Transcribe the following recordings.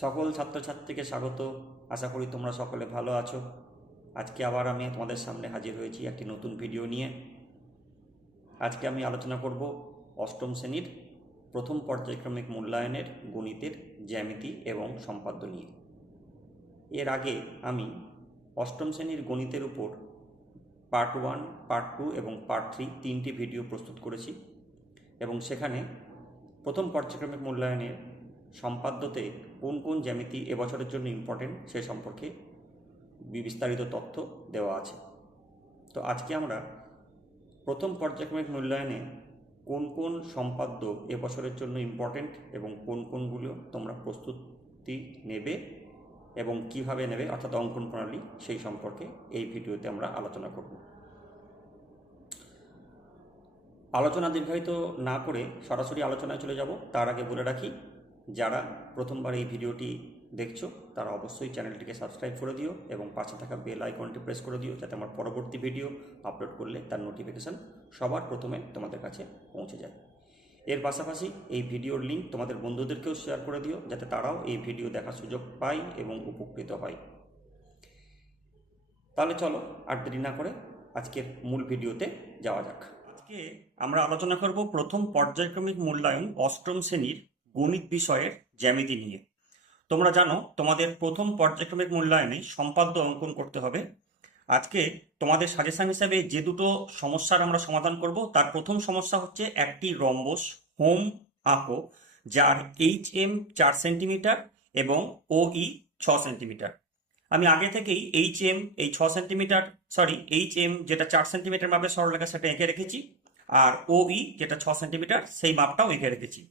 সকল ছাত্রছাত্রীকে স্বাগত। আশা করি তোমরা সকলে ভালো আছো। আজকে আবার আমি তোমাদের সামনে হাজির হয়েছি একটি নতুন ভিডিও নিয়ে। আজকে আমি আলোচনা করব অষ্টম শ্রেণীর প্রথম পর্যায়ক্রমিক মূল্যায়নের গণিতের জ্যামিতি এবং সম্পাদ্য নিয়ে। এর আগে আমি অষ্টম শ্রেণীর গণিতের উপর পার্ট 1, পার্ট 2 এবং পার্ট 3 তিনটি ভিডিও প্রস্তুত করেছি এবং সেখানে প্রথম পর্যায়ক্রমিক মূল্যায়নের সম্পাদ্যতে কোন কোন জ্যামিতি এবছরের জন্য ইম্পর্টেন্ট সে সম্পর্কে বিস্তারিত তথ্য দেওয়া আছে। তো আজকে আমরা প্রথম পর্যায়ক্রমিক মূল্যায়নে কোন কোন সম্পাদ্য এবছরের জন্য ইম্পর্টেন্ট এবং কোন কোনগুলো তোমরা প্রস্তুতি নেবে এবং কিভাবে নেবে অর্থাৎ অঙ্কন প্রণালী সেই সম্পর্কে এই ভিডিওতে আমরা আলোচনা করব। আলোচনা দীর্ঘায়িত না করে সরাসরি আলোচনায় চলে যাব। তার আগে বলে রাখি, যারা প্রথমবার এই ভিডিওটি দেখছো তারা অবশ্যই চ্যানেলটিকে সাবস্ক্রাইব করে দিও এবং পাশে থাকা বেল আইকনটি প্রেস করে দিও, যাতে আমার পরবর্তী ভিডিও আপলোড করলে তার নোটিফিকেশান সবার প্রথমে তোমাদের কাছে পৌঁছে যায়। এর পাশাপাশি এই ভিডিওর লিঙ্ক তোমাদের বন্ধুদেরকেও শেয়ার করে দিও, যাতে তারাও এই ভিডিও দেখার সুযোগ পায় এবং উপকৃত হয়। তাহলে চলো আর দেরি না করে আজকের মূল ভিডিওতে যাওয়া যাক। আজকে আমরা আলোচনা করব প্রথম পর্যায়ক্রমিক মূল্যায়ন অষ্টম শ্রেণীর গণিত বিষয়ের জ্যামিতি নিয়ে। তোমরা জানো তোমাদের প্রথম পর্যায়ক্রমিক মূল্যায়নে সম্পাদ্য অঙ্কন করতে হবে। আজকে তোমাদের সাজেশন হিসাবে যে দুটো সমস্যার আমরা সমাধান করব, তার প্রথম সমস্যা হচ্ছে একটি রম্বস হোম আঁকো, যার HM 4 সেন্টিমিটার এবং OE 6 সেন্টিমিটার। আমি আগে থেকেই HM এই 6 সেন্টিমিটার HM যেটা 4 সেন্টিমিটার মাপের সরলরেখা সেটা এঁকে রেখেছি, আর OE যেটা 6 সেন্টিমিটার সেই মাপটাও এঁকে রেখেছি।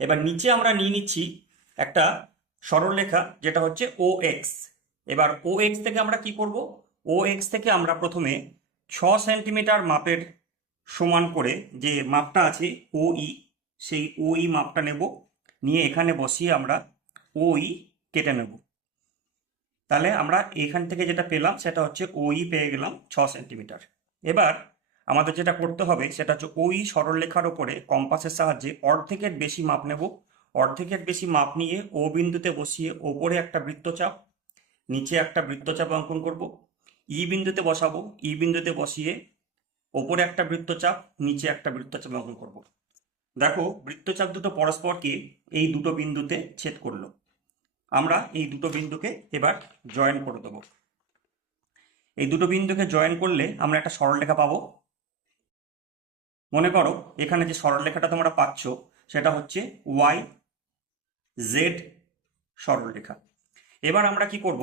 এবার নিচে আমরা নিয়ে নিচ্ছি একটা সরলরেখা যেটা হচ্ছে OX। এবার OX থেকে আমরা কি করব? OX থেকে আমরা প্রথমে 6 সেন্টিমিটার মাপের সমান করে যে মাপটা আছে OE, সেই OE মাপটা নেব, নিয়ে এখানে বসিয়ে আমরা OE কেটে নেব। তাহলে আমরা এখান থেকে যেটা পেলাম সেটা হচ্ছে OE পেয়ে গেলাম 6 সেন্টিমিটার। এবার আমাদের যেটা করতে হবে সেটা হচ্ছে OE সরলরেখার ওপরে কম্পাসের সাহায্যে অর্ধেকের বেশি মাপ নেব। অর্ধেকের বেশি মাপ নিয়ে O বিন্দুতে বসিয়ে ওপরে একটা বৃত্তচাপ, নিচে একটা বৃত্তচাপ অঙ্কন করব। E বিন্দুতে বসাবো, E বিন্দুতে বসিয়ে ওপরে একটা বৃত্তচাপ, নিচে একটা বৃত্তচাপ অঙ্কন করব। দেখো বৃত্তচাপ দুটো পরস্পরকে এই দুটো বিন্দুতে ছেদ করলো। আমরা এই দুটো বিন্দুকে এবার জয়েন করে দেবো। এই দুটো বিন্দুকে জয়েন করলে আমরা একটা সরলরেখা পাবো। মনে করো এখানে যে সরলরেখাটা তোমরা পাচ্ছ সেটা হচ্ছে YZ সরলরেখা। এবার আমরা কি করব,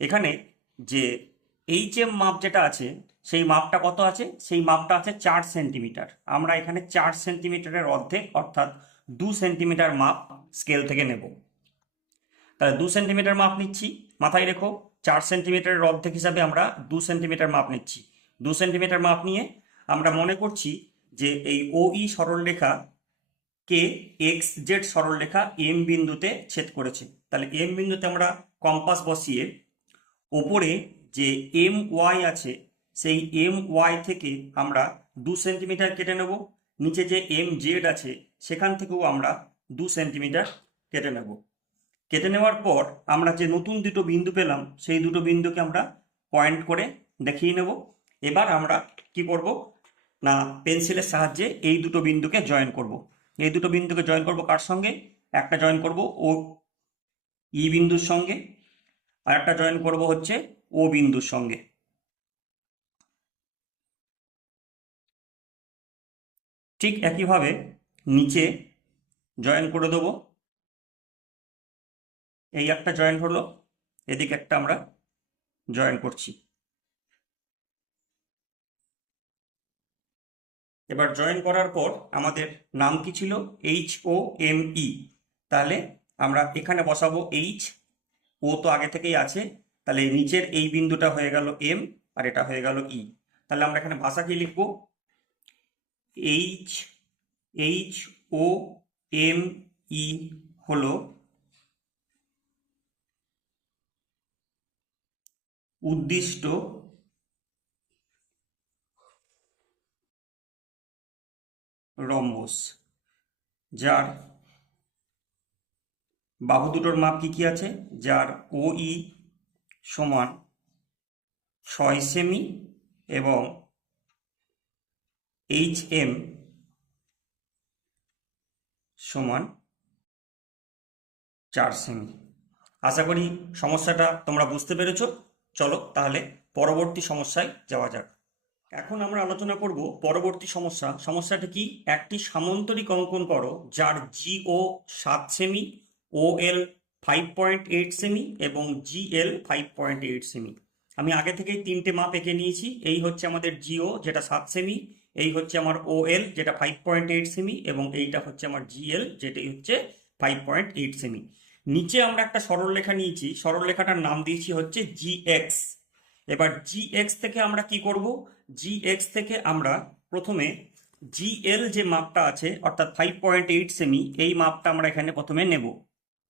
এখানে যে HM মাপ যেটা আছে সেই মাপটা কত আছে? সেই মাপটা আছে 4 সেন্টিমিটার। আমরা এখানে 4 সেন্টিমিটারের অর্ধেক অর্থাৎ 2 সেন্টিমিটার মাপ স্কেল থেকে নেব। তাহলে 2 সেন্টিমিটার মাপ নিচ্ছি। মাথায় রেখো 4 সেন্টিমিটারের অর্ধেক হিসাবে আমরা 2 সেন্টিমিটার মাপ নিচ্ছি। 2 সেন্টিমিটার মাপ নিয়ে আমরা মনে করছি যে এই OE সরলরেখা কে XZ সরলরেখা M বিন্দুতে ছেদ করেছে। তাহলে M বিন্দুতে আমরা কম্পাস বসিয়ে ওপরে যে MY আছে সেই MY থেকে আমরা 2 সেন্টিমিটার কেটে নেব। নিচে যে MZ আছে সেখান থেকেও আমরা 2 সেন্টিমিটার কেটে নেব। কেটে নেওয়ার পর আমরা যে নতুন দুটো বিন্দু পেলাম সেই দুটো বিন্দুকে আমরা পয়েন্ট করে দেখিয়ে নেব। এবার আমরা কি করব না, পেন্সিলের সাহায্যে এই দুটো বিন্দুকে জয়েন করব। এই দুটো বিন্দুকে জয়েন করব কার সঙ্গে? একটা জয়েন করব E বিন্দুর সঙ্গে, আর একটা জয়েন করব হচ্ছে O বিন্দুর সঙ্গে। ঠিক একইভাবে নিচে জয়েন করে দেবো। এই একটা জয়েন হলো, এদিকে একটা আমরা জয়েন করছি। এবার জয়েন করার পর আমাদের নাম কি ছিল? HOME। তাহলে আমরা এখানে বসাবো H, O তো আগে থেকেই আছে, তাহলে নিচের এই বিন্দুটা হয়ে গেল M আর এটা হয়ে গেল E। তাহলে আমরা এখানে ভাষা কি লিখবো? HOME হলো উদ্দিষ্ট রম্বস, যার বাহু দুটোর মাপ কি কি আছে, যার OE সমান 6 সেমি এবং HM সমান 4 সেমি। আশা করি সমস্যাটা তোমরা বুঝতে পেরেছো। চলো তাহলে পরবর্তী সমস্যায় যাওয়া যাক। এখন আমরা আলোচনা করব পরবর্তী সমস্যা। সমস্যাটা কি, একটি সামান্তরিক অঙ্কন করো যার GO 7 সেমি, OL 5.8 সেমি এবং GL 5.8 সেমি। আমি আগে থেকেই তিনটে মাপ এঁকে নিয়েছি। এই হচ্ছে আমাদের GO যেটা 7 সেমি, এই হচ্ছে আমার OL যেটা 5.8 সেমি এবং এইটা হচ্ছে আমার GL যেটাই হচ্ছে 5.8 সেমি। নিচে আমরা একটা সরলরেখা নিয়েছি, সরলরেখাটার নাম দিয়েছি হচ্ছে GX। এবার GX থেকে আমরা কি করব, GX থেকে আমরা প্রথমে GL যে মাপটা আছে অর্থাৎ 5.8 সেমি, এই মাপটা আমরা এখানে প্রথমে নেব।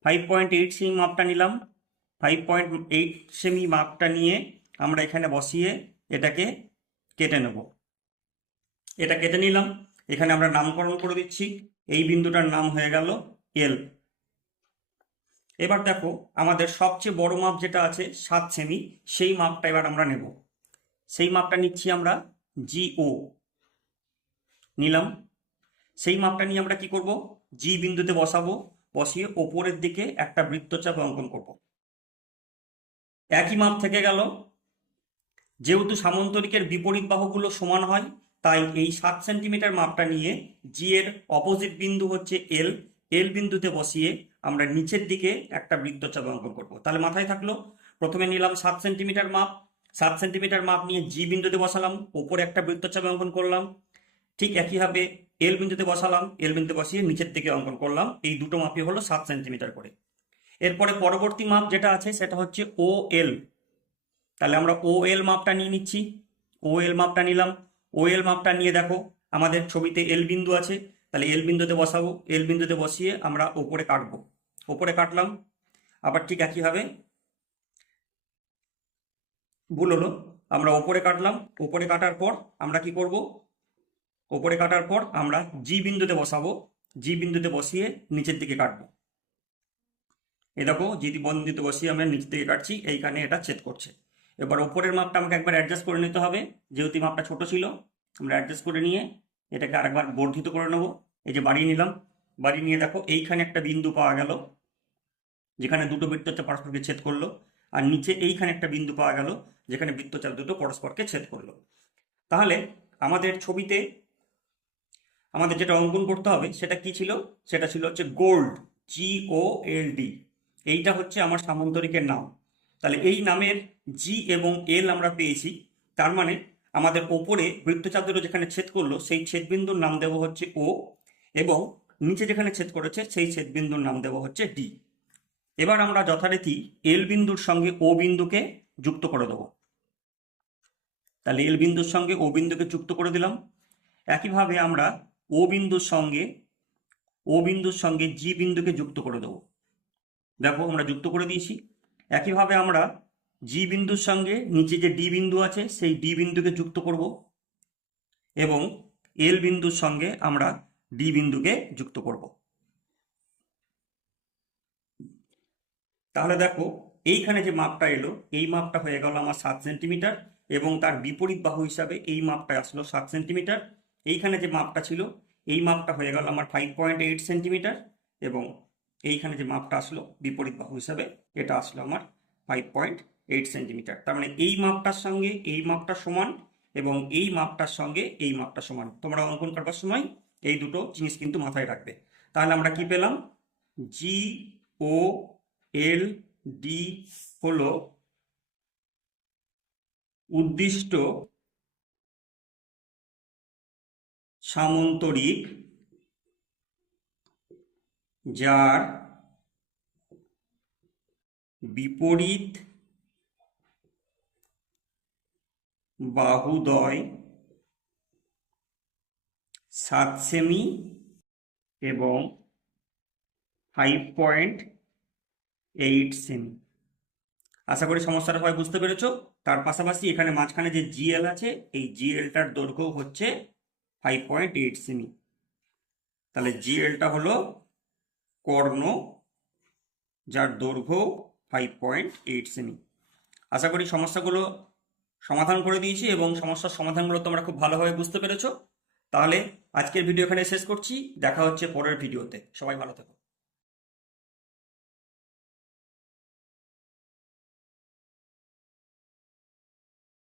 5.8 সেমি মাপটা নিলাম। 5.8 সেমি মাপটা নিয়ে আমরা এখানে বসিয়ে এটাকে কেটে নেব। এটা কেটে নিলাম। এখানে আমরা নামকরণ করে দিচ্ছি। এই বিন্দুটার নাম হয়ে গেল L। এবার দেখো আমাদের সবচেয়ে বড় মাপ যেটা আছে 7 সেমি, সেই মাপটা এবার আমরা নেব। সেই মাপটা নিচ্ছি আমরা GO নিলাম। সেই মাপটা নিয়ে আমরা কি করব, G বিন্দুতে বসাবো, বসিয়ে ওপরের দিকে একটা বৃত্তচাপ অঙ্কন করব। একই মাপ থেকে গেল। যেহেতু সামান্তরিকের বিপরীত বাহুগুলো সমান হয়, তাই এই 7 সেন্টিমিটার মাপটা নিয়ে G এর অপোজিট বিন্দু হচ্ছে L বিন্দুতে বসিয়ে আমরা নিচের দিকে একটা বৃত্তচাপ অঙ্কন করব। তাহলে মাথায় থাকলো, প্রথমে নিলাম 7 সেন্টিমিটার মাপ, 7 সেন্টিমিটার মাপ নিয়ে G বিন্দুতে বসালাম, ওপরে একটা বৃত্তচাপ অঙ্কন করলাম। ঠিক একইভাবে L বিন্দুতে বসালাম, L বিন্দুতে বসিয়ে নিচের দিকে অঙ্কন করলাম। এই দুটো মাপই হলো 7 সেন্টিমিটার করে। এরপরে পরবর্তী মাপ যেটা আছে সেটা হচ্ছে OL। তাহলে আমরা OL মাপটা নিয়ে নিচ্ছি। OL মাপটা নিলাম। OL মাপটা নিয়ে দেখো আমাদের ছবিতে L বিন্দু আছে, তাহলে L বিন্দুতে বসাবো। L বিন্দুতে বসিয়ে আমরা ওপরে কাটবো। ওপরে কাটলাম। আবার ঠিক একইভাবে, ভুল হলো, আমরা ওপরে কাটলাম। ওপরে কাটার পর আমরা কি করব, ওপরে কাটার পর আমরা G বিন্দুতে বসাবো। G বিন্দুতে বসিয়ে নিচের দিকে কাটবো। এই দেখো G বিন্দুতে বসিয়ে আমরা নিচের দিকে কাটছি, এইখানে এটা ছেদ করছে। এবার ওপরের মাপটা আমাকে একবার অ্যাডজাস্ট করে নিতে হবে, যেহেতু মাপটা ছোট ছিল। আমরা অ্যাডজাস্ট করে নিয়ে এটাকে আরেকবার বর্ধিত করে নেব। এই যে বাড়িয়ে নিলাম। বাড়িয়ে নিয়ে দেখো এইখানে একটা বিন্দু পাওয়া গেল, যেখানে দুটো বৃত্তচাপ পরস্পরকে ছেদ করলো। আর নিচে এইখানে একটা বিন্দু পাওয়া গেল, যেখানে বৃত্তচাপ দুটো পরস্পরকে ছেদ করলো। তাহলে আমাদের ছবিতে আমাদের যেটা অঙ্কন করতে হবে সেটা কি ছিল, সেটা ছিল হচ্ছে গোল্ড, GOLD। এইটা হচ্ছে আমার সামান্তরিকের নাম। তাহলে এই নামের G এবং L আমরা পেয়েছি। তার মানে আমাদের ওপরে বৃত্তচাপ দুটো যেখানে ছেদ করলো সেই ছেদবিন্দুর নাম দেবো হচ্ছে O, এবং নিচে যেখানে ছেদ করেছে সেই ছেদবিন্দুর নাম দেবো হচ্ছে D। এবার আমরা যথারীতি L বিন্দুর সঙ্গে O বিন্দুকে যুক্ত করে দেবো। তাহলে L বিন্দুর সঙ্গে O বিন্দুকে যুক্ত করে দিলাম। একইভাবে আমরা ও বিন্দুর সঙ্গে G বিন্দুকে যুক্ত করে দেবো। দেখো আমরা যুক্ত করে দিয়েছি। একইভাবে আমরা G বিন্দুর সঙ্গে নিচে যে D বিন্দু আছে সেই D বিন্দুকে যুক্ত করব, এবং L বিন্দুর সঙ্গে আমরা D বিন্দুকে যুক্ত করব। তাহলে দেখো এইখানে যে মাপটা এলো, এই মাপটা হয়ে গেল আমার 7 সেন্টিমিটার, এবং তার বিপরীত বাহু হিসাবে এই মাপটা আসলো 7 সেন্টিমিটার। এইখানে যে মাপটা ছিল এই মাপটা হয়ে গেল আমার 5.8 সেন্টিমিটার, এবং এইখানে যে মাপটা আসলো বিপরীত বাহু হিসাবে এটা আসলো আমার 5.8 সেন্টিমিটার। তার মানে এই মাপটার সঙ্গে এই মাপটা সমান, এবং এই মাপটার সঙ্গে এই মাপটা সমান। তোমরা অঙ্কন করবার সময় এই দুটো জিনিস কিন্তু মাথায় রাখবে। তাহলে আমরা কি পেলাম, GOLD হলো উদ্দিষ্ট সামান্তরিক যার বিপরীত বাহুদ্বয় 7 সেমি এবং 5.8 সেমি। আশা করি সমস্যাটা সবাই বুঝতে পেরেছো। তার পাশাপাশি এখানে মাঝখানে যে GL আছে, এই GLটার দৈর্ঘ্য হচ্ছে 5.8 সেমি। তাহলে GLটা হলো কর্ণ যার দৈর্ঘ্য 5.8 সেমি। আশা করি সমস্যাগুলো সমাধান করে দিয়েছি এবং সমস্যার সমাধানগুলো তোমরা খুব ভালোভাবে বুঝতে পেরেছো। তাহলে আজকের ভিডিও এখানে শেষ করছি, দেখা হচ্ছে পরের ভিডিওতে। সবাই ভালো থেকো।